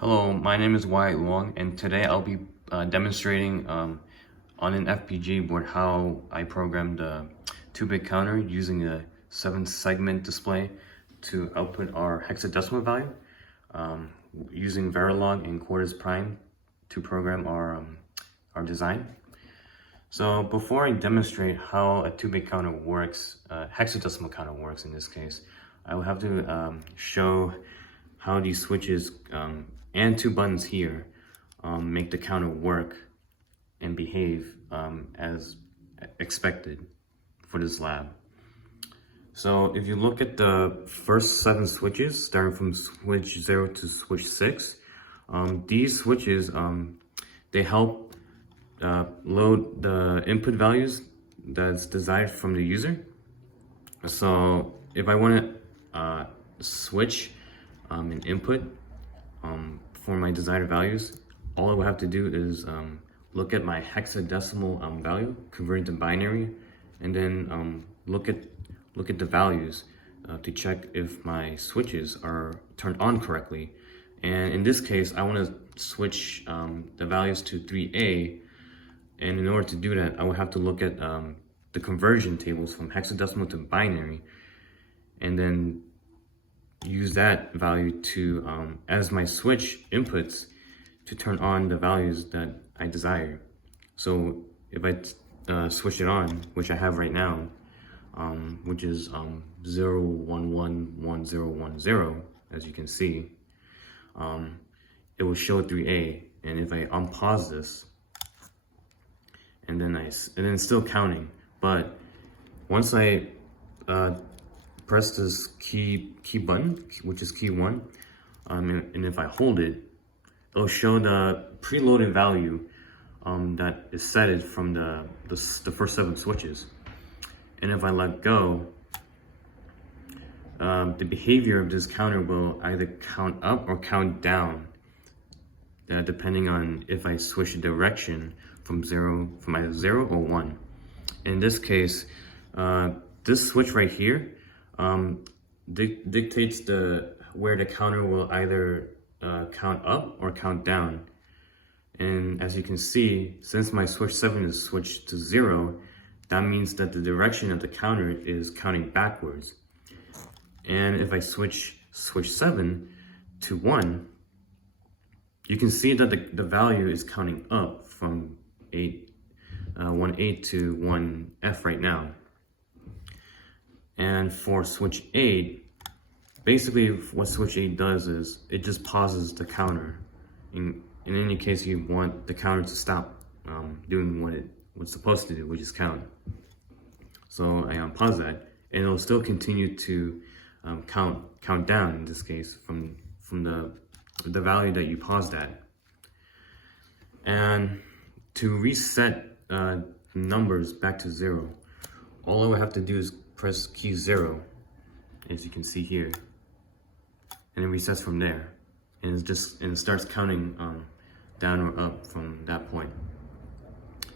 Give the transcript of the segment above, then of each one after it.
Hello, my name is Wyatt Long, and today I'll be demonstrating on an FPGA board how I programmed a 2-bit counter using a 7-segment display to output our hexadecimal value, using Verilog and quarters prime to program our design. So before I demonstrate how a 2-bit counter works, hexadecimal counter works in this case, I will have to show how these switches and 2 buttons here make the counter work and behave as expected for this lab. So if you look at the first 7 switches, starting from switch 0 to switch 6, these switches, they help load the input values that's desired from the user. So if I want to switch an input for my desired values, all I would have to do is look at my hexadecimal value, convert it to binary, and then look at the values to check if my switches are turned on correctly. And in this case, I want to switch the values to 3A, and in order to do that, I would have to look at the conversion tables from hexadecimal to binary, and then use that value to as my switch inputs to turn on the values that I desire. So if I switch it on, which I have right now, which is 0 1 1 1 0 1 0, as you can see, it will show 3A. And if I unpause this, and then it's still counting, but once I press this key button, which is key 1, and if I hold it, it'll show the preloaded value that is set from the first 7 switches. And if I let go, the behavior of this counter will either count up or count down, depending on if I switch the direction from either 0 or 1. In this case, this switch right here dictates where the counter will either count up or count down. And as you can see, since my switch 7 is switched to 0, that means that the direction of the counter is counting backwards. And if I switch 7 to 1, you can see that the value is counting up from 1/8 to 1F right now. And for switch 8, basically what switch 8 does is it just pauses the counter. In any case you want the counter to stop doing what it's supposed to do, which is count. So I unpause that, and it'll still continue to count down, in this case, from the value that you paused at. And to reset numbers back to 0, all I would have to do is press key 0, as you can see here, and it resets from there, and it starts counting down or up from that point.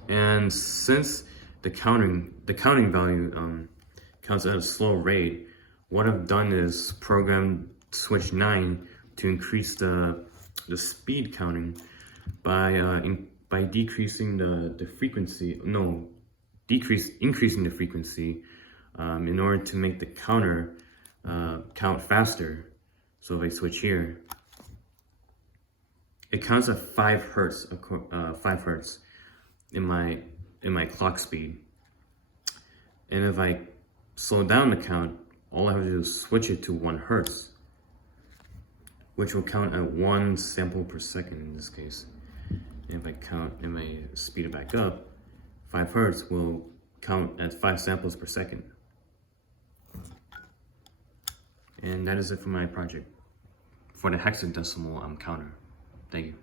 And since the counting value counts at a slow rate, what I've done is programmed switch 9 to increase the speed counting by decreasing the frequency. No, increasing the frequency in order to make the counter count faster. So if I switch here, it counts at 5 hertz, 5 hertz in my clock speed. And if I slow down the count, all I have to do is switch it to 1 hertz, which will count at 1 sample per second in this case. And if I speed it back up, 5 hertz will count at 5 samples per second. And that is it for my project for the hexadecimal counter. Thank you.